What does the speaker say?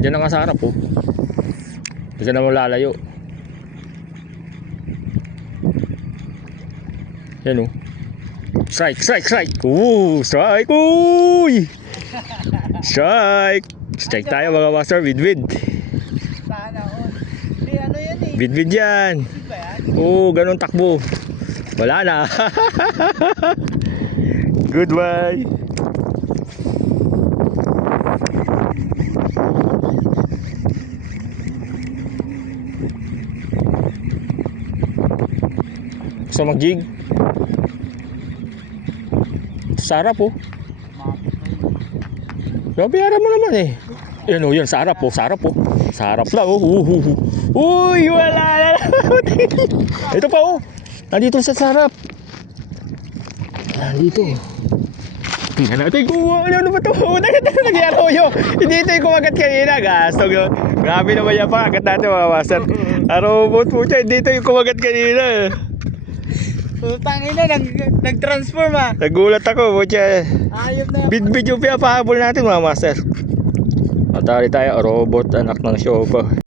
Diyan na nga sa harap, oh. Hindi ka na malalayo. Yan, oh. Strike, strike, strike. Strike. Uy! Strike. Strike tayo mga master. Bidbid. Sana all. Hindi, ano yan eh. Bidbid yan. Ba yan? Ganun takbo. Wala na. Goodbye. Gusto mag-jig? Sarap, oh. Babayaran mo naman eh. Yan, oh, yan, sarap, oh. Sarap, oh. Sarap lang, oh. Uy, wala na. Ito pa, oh. Nandito sa sarap. Nandito. Tingnan natin kung ano ba ito. Nagyari ko yun. Hindi ito yung kumagat kanina. Gastong yun. Grabe naman yung pakagat natin mga master. Robot po siya. Hindi ito yung kumagat kanina. Tangin na, nag-transform ah. Nagulat ako po siya. Ayop na. Bid-bid yung pinapahabol natin mga master. Matali tayo. Robot, anak ng Shopa.